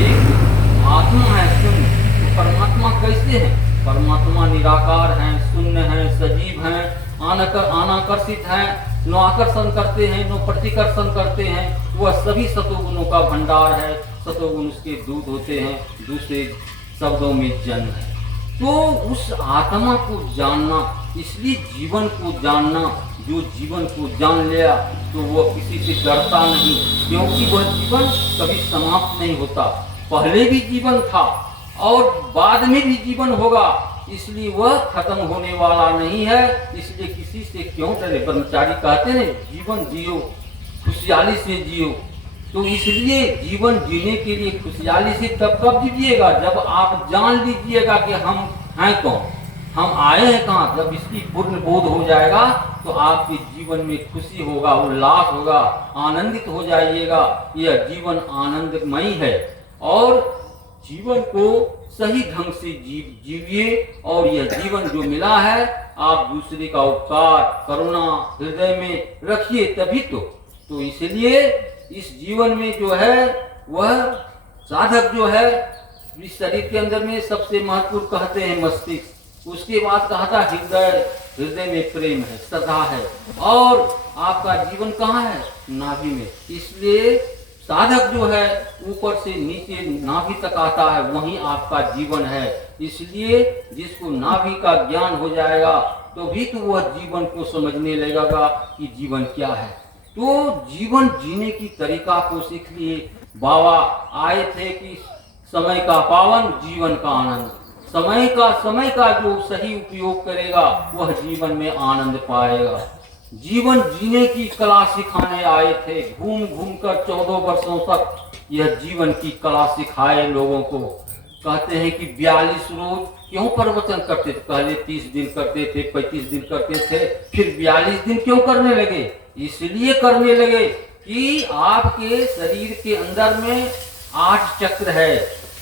एक आत्मा है, शून्य। तो परमात्मा कैसे है? परमात्मा निराकार हैं, शून्य हैं, सजीव हैं, अनाकर्षित हैं, नो आकर्षण करते हैं, नो प्रतिकर्षण करते हैं। वह सभी सतोगुणों का भंडार है। सतोगुण उसके दूत होते हैं, दूसरे शब्दों में जन्म है। तो उस आत्मा को जानना, इसलिए जीवन को जानना। जो जीवन को जान लिया तो वह किसी से डरता नहीं, क्योंकि वह जीवन कभी समाप्त नहीं होता। पहले भी जीवन था और बाद में भी जीवन होगा, इसलिए वह खत्म होने वाला नहीं है। इसलिए किसी से क्यों डरे? ब्रह्मचारी कहते हैं जीवन जियो, खुशहाली से जियो। तो इसलिए जीवन जीने के लिए खुशहाली से तब कब जीजिएगा? जब आप जान लीजिएगा कि हम हैं कौन। हम आए हैं कहाँ। जब इसकी पूर्ण बोध हो जाएगा तो आपके जीवन में खुशी होगा, उल्लास होगा, आनंदित हो जाइएगा। यह जीवन आनंदमयी है और जीवन को सही ढंग से जीविए। और यह जीवन जो मिला है आप दूसरे का उपकार करुणा हृदय में रखिए, तभी तो इसलिए इस जीवन में जो है वह साधक जो है इस शरीर के अंदर में सबसे महत्वपूर्ण कहते हैं मस्तिष्क, उसके बाद कहा था हृदय में प्रेम है, श्रद्धा है, और आपका जीवन कहाँ है, नाभि में। इसलिए साधक जो है ऊपर से नीचे नाभि तक आता है, वहीं आपका जीवन है। इसलिए जिसको नाभि का ज्ञान हो जाएगा तो भी तो वह जीवन को समझने लगेगा कि जीवन क्या है। तो जीवन जीने की तरीका को सीख लिए। बाबा आए थे कि समय का पावन जीवन का आनंद, समय का जो सही उपयोग करेगा वह जीवन में आनंद पाएगा। जीवन जीने की कला सिखाने आए थे। घूम घूम कर 14 वर्षों तक यह जीवन की कला सिखाए लोगों को। कहते हैं कि 42 रोज क्यों प्रवचन करते थे। पहले 30 दिन करते थे, 35 दिन करते थे, फिर 42 दिन क्यों करने लगे। इसलिए करने लगे कि आपके शरीर के अंदर में 8 चक्र है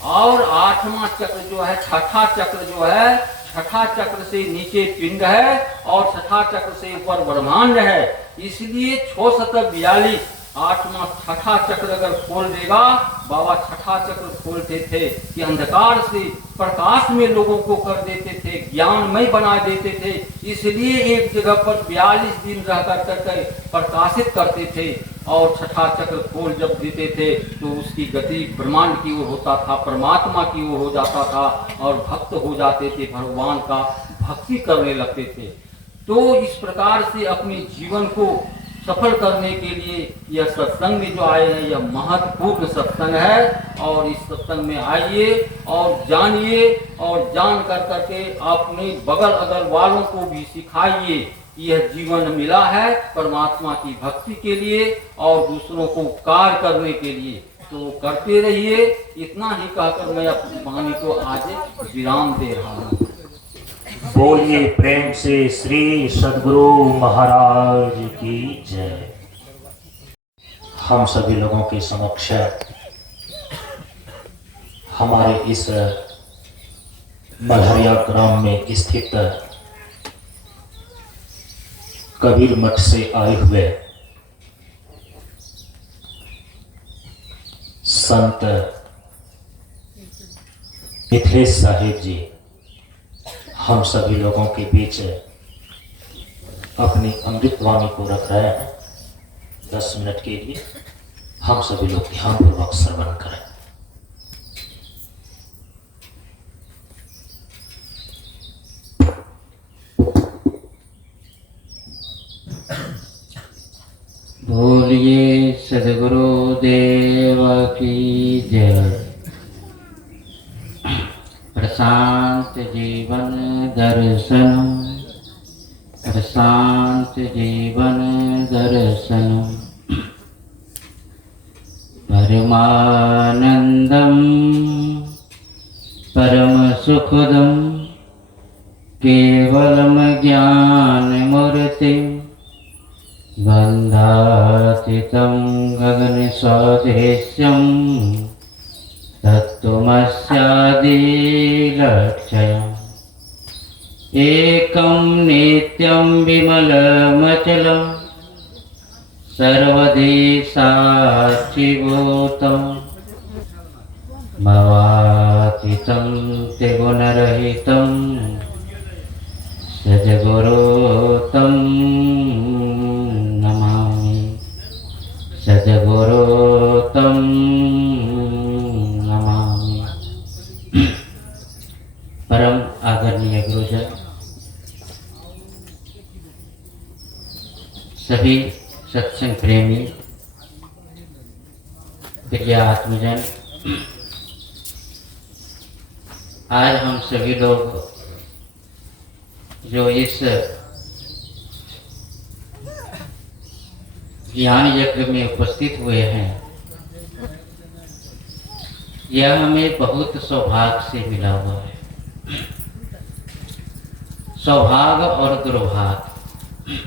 और 8वां चक्र जो है, छठा चक्र जो है, छठा चक्र से नीचे पिंड है और छठा चक्र से ऊपर ब्रह्मांड है। इसलिए 6 सतह 42 8वां छठा चक्र अगर खोल देगा, बाबा छठा चक्र खोलते थे कि अंधकार से प्रकाश में लोगों को कर देते थे, ज्ञानमय बना देते थे। इसलिए एक जगह पर 42 दिन रह कर प्रकाशित करते थे और छठा चक्र खोल जब देते थे तो उसकी गति ब्रह्मांड की ओर होता था, परमात्मा की ओर हो जाता था और भक्त हो जाते थे, भगवान का भक्ति करने लगते थे। तो इस प्रकार से अपने जीवन को सफल करने के लिए यह सत्संग में जो आए हैं यह महत्वपूर्ण सत्संग है। और इस सत्संग में आइए और जानिए और जान कर करके अपने बगल अगल वालों को भी सिखाइए कि यह जीवन मिला है परमात्मा की भक्ति के लिए और दूसरों को उपकार करने के लिए। तो करते रहिए। इतना ही कहकर मैं अपनी वाणी को आज विराम दे रहा हूँ। बोलिए प्रेम से श्री सद्गुरु महाराज की जय। हम सभी लोगों के समक्ष हमारे इस मल्हरिया ग्राम में स्थित कबीर मठ से आए हुए संत मिथिलेश साहिब जी हम सभी लोगों के बीच अपनी अमृतवाणी को रख रहे हैं। 10 मिनट के लिए हम सभी लोग ध्यानपूर्वक श्रवण करें। बोलिए सद्गुरु देव की जय। प्रशांत जीवन दर्शन, प्रशांत जीवन दर्शन, परमानंदम परम सुखदम केवलम ज्ञान मूर्ति गंधातीतं गगन सदृश्यं तत्त्वमस्यादि लक्ष्यम् एकं नित्यं विमलमचलं सर्वधी साक्षिभूतं भवातीतं त्रिगुणरहितं सद्गुरुं नमामि। सद्गुरुं नमामि। परम आदरणीय गुरुजन, सभी सत्संग प्रेमी प्रिय आत्मजन, आज हम सभी लोग जो इस ज्ञान यज्ञ में उपस्थित हुए हैं, यह हमें बहुत सौभाग्य से मिला हुआ है। सौभाग्य और दुर्भाग्य,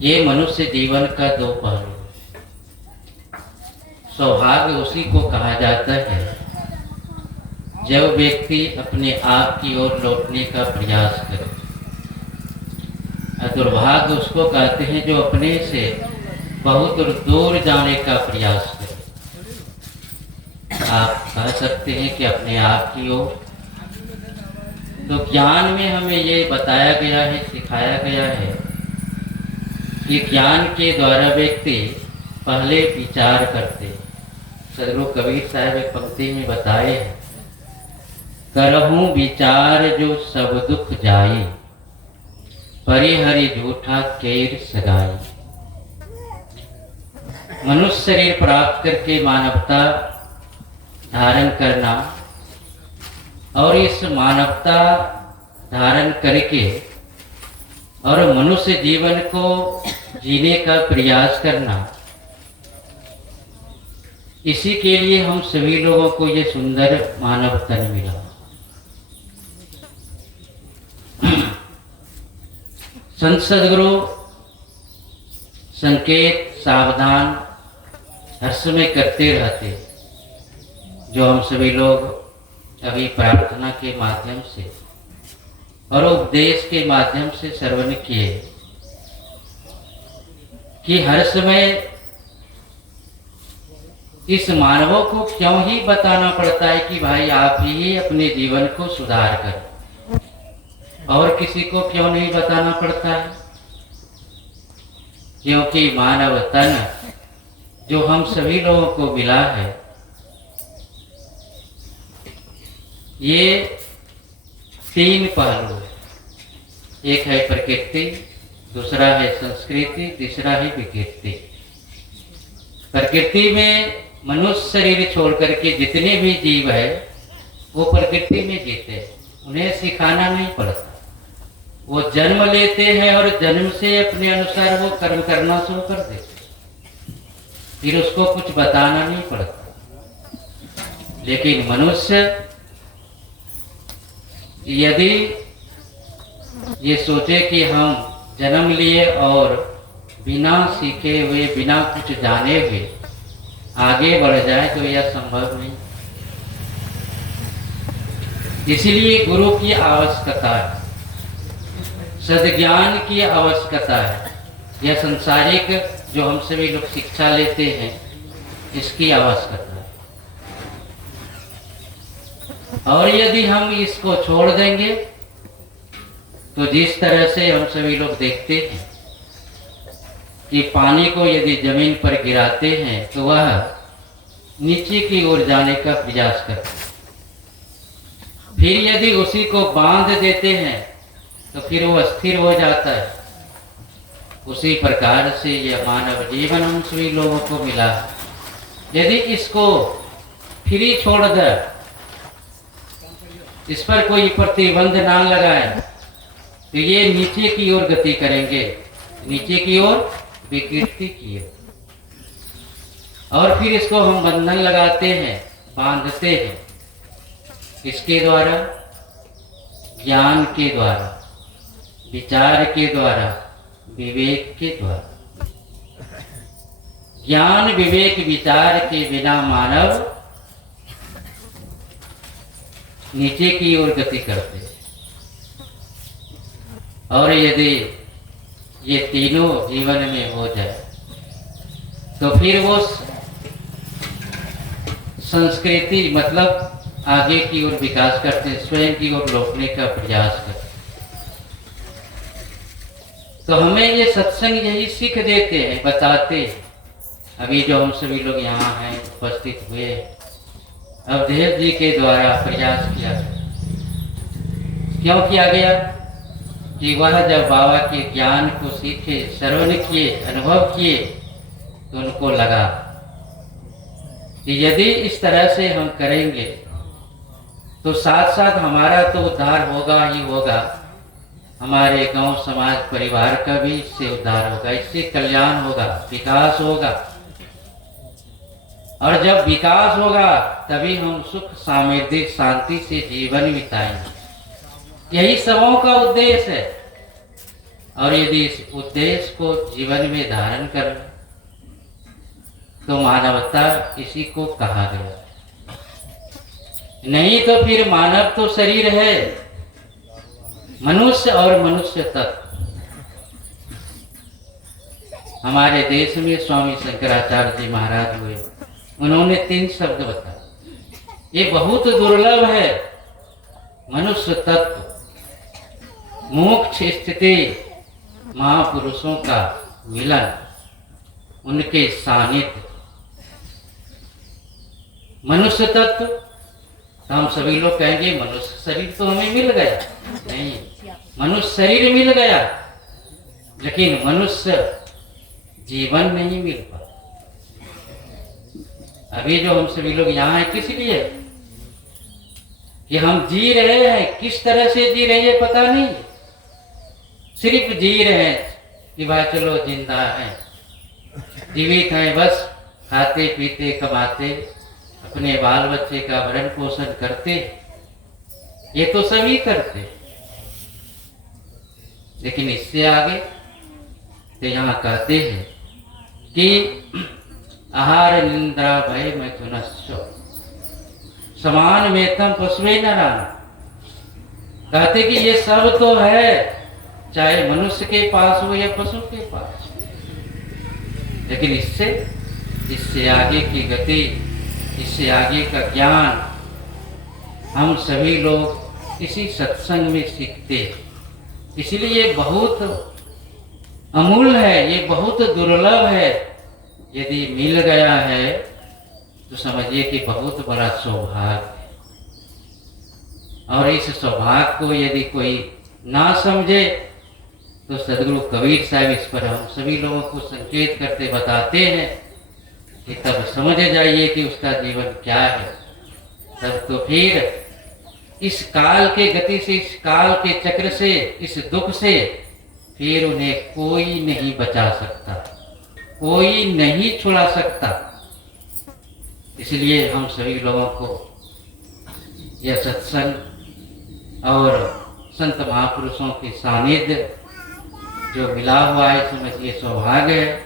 ये मनुष्य जीवन का दो पहलू है। सौभाग्य उसी को कहा जाता है जब व्यक्ति अपने आप की ओर लौटने का प्रयास करे, और दुर्भाग्य उसको कहते हैं जो अपने से बहुत दूर जाने का प्रयास करे। आप कह सकते हैं कि अपने आप की ओर। तो ज्ञान में हमें ये बताया गया है, सिखाया गया है कि ज्ञान के द्वारा व्यक्ति पहले विचार करते। सदगुरु कबीर साहब एक पंक्ति में बताए हैं, करहूं विचार जो सब दुख जाई, परिहरि झूठा केर सगाई। मनुष्य शरीर प्राप्त करके मानवता धारण करना और इस मानवता धारण करके और मनुष्य जीवन को जीने का प्रयास करना, इसी के लिए हम सभी लोगों को ये सुंदर मानव तन मिला। संत सदगुरु संकेत सावधान हर समय करते रहते, जो हम सभी लोग अभी प्रार्थना के माध्यम से और उपदेश के माध्यम से श्रवण किए कि हर समय इस मानवों को क्यों ही बताना पड़ता है कि भाई आप ही अपने जीवन को सुधार करें, और किसी को क्यों नहीं बताना पड़ता है? क्योंकि मानव तन जो हम सभी लोगों को मिला है, ये तीन पहलू है। एक है प्रकृति, दूसरा है संस्कृति, तीसरा है विकृति। प्रकृति में मनुष्य शरीर छोड़ करके जितने भी जीव है वो प्रकृति में जीते हैं, उन्हें सिखाना नहीं पड़ता। वो जन्म लेते हैं और जन्म से अपने अनुसार वो कर्म करना शुरू कर देते, फिर उसको कुछ बताना नहीं पड़ता। लेकिन मनुष्य यदि ये सोचे कि हम जन्म लिए और बिना सीखे हुए, बिना कुछ जाने हुए आगे बढ़ जाए, तो यह संभव नहीं। इसीलिए गुरु की आवश्यकता है, सद्ज्ञान की आवश्यकता है। यह संसारिक जो हम सभी लोग शिक्षा लेते हैं, इसकी आवश्यकता है। और यदि हम इसको छोड़ देंगे तो जिस तरह से हम सभी लोग देखते हैं कि पानी को यदि जमीन पर गिराते हैं तो वह नीचे की ओर जाने का प्रयास करता है, फिर यदि उसी को बांध देते हैं तो फिर वो स्थिर हो जाता है। उसी प्रकार से यह मानव जीवन हम सभी लोगों को मिला है। यदि इसको फ्री छोड़ दे, इस पर कोई प्रतिबंध ना लगाए, तो ये नीचे की ओर गति करेंगे, नीचे की ओर, विकृति की ओर। और फिर इसको हम बंधन लगाते हैं, बांधते हैं, इसके द्वारा, ज्ञान के द्वारा, विचार के द्वारा, विवेक के द्वारा। ज्ञान विवेक विचार के बिना मानव नीचे की ओर गति करते हैं। और यदि ये तीनों जीवन में हो जाए तो फिर वो संस्कृति मतलब आगे की ओर विकास करते हैं, स्वयं की ओर लौटने का प्रयास करते हैं। तो हमें ये सत्संग यही सीख देते हैं, बताते हैं। अभी जो हम सभी लोग यहाँ हैं, उपस्थित हुए, अवधेश जी के द्वारा प्रयास किया गया। क्यों किया गया? कि वह जब बाबा के ज्ञान को सीखे, श्रवण किए, अनुभव किए, तो उनको लगा कि यदि इस तरह से हम करेंगे तो साथ साथ हमारा तो उद्धार होगा ही होगा, हमारे गांव समाज परिवार का भी इससे उद्धार होगा, इससे कल्याण होगा, विकास होगा। और जब विकास होगा तभी हम सुख समृद्धि शांति से जीवन बिताएंगे। यही सबों का उद्देश्य है। और यदि इस उद्देश्य को जीवन में धारण कर तो मानवता इसी को कहा गया। नहीं तो फिर मानव तो शरीर है, मनुष्य और मनुष्य तत्व। हमारे देश में स्वामी शंकराचार्य जी महाराज हुए, उन्होंने 3 शब्द बताए। ये बहुत दुर्लभ है। मनुष्य तत्व, मोक्ष स्थिति, महापुरुषों का मिलन, उनके सानिध्य। मनुष्य तत्व तो हम सभी लोग कहेंगे मनुष्य शरीर तो हमें मिल गया। नहीं, मनुष्य शरीर मिल गया, लेकिन मनुष्य जीवन नहीं मिल पाता। अभी जो हम सभी लोग यहाँ हैं किस लिए? कि हम जी रहे हैं, किस तरह से जी रहे हैं पता नहीं, सिर्फ जी रहे हैं कि भाई चलो जिंदा हैं, जीवित हैं, बस खाते पीते कमाते, अपने बाल बच्चे का भरण पोषण करते। ये तो सभी करते, लेकिन इससे आगे तो यहाँ कहते हैं कि आहार निंद्रा भय मैथुनस्व समान में तम पशुवे न राना। कहते कि ये सब तो है, चाहे मनुष्य के पास हो या पशु के पास, लेकिन इससे आगे की गति, इससे आगे का ज्ञान हम सभी लोग इसी सत्संग में सीखते हैं। इसलिए ये बहुत अमूल्य है, ये बहुत दुर्लभ है। यदि मिल गया है तो समझिए कि बहुत बड़ा सौभाग्य है। और इस सौभाग्य को यदि कोई ना समझे तो सदगुरु कबीर साहब इस पर हम सभी लोगों को संकेत करते बताते हैं कि तब समझ जाइए कि उसका जीवन क्या है। तब तो फिर इस काल के गति से, इस काल के चक्र से, इस दुख से फिर उन्हें कोई नहीं बचा सकता, कोई नहीं छुड़ा सकता। इसलिए हम सभी लोगों को यह सत्संग और संत महापुरुषों के सानिध्य जो मिला हुआ है, समझिए सौभाग्य है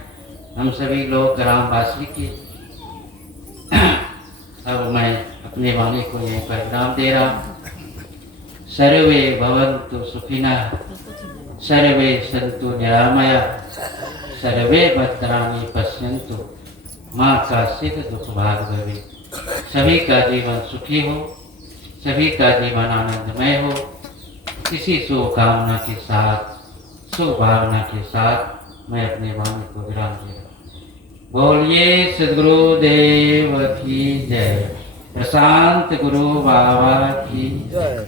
हम सभी लोग ग्रामवासी के। अब मैं अपने वाणी को यहीं पर विराम दे रहा हूँ। सर्वे भवन्तु सुखिनः, सर्वे सन्तु निरामया, सर्वे भद्राणि पश्यन्तु माँ का सिद्ध दुख भाग भवे। सभी का जीवन सुखी हो, सभी का जीवन आनंदमय हो। इसी शुभकामना के साथ, शुभभावना के साथ मैं अपने वाणी को विराम दे रहा हूँ। बोलिए सद्गुरुदेव की जय, प्रशांत गुरु बाबा की जय।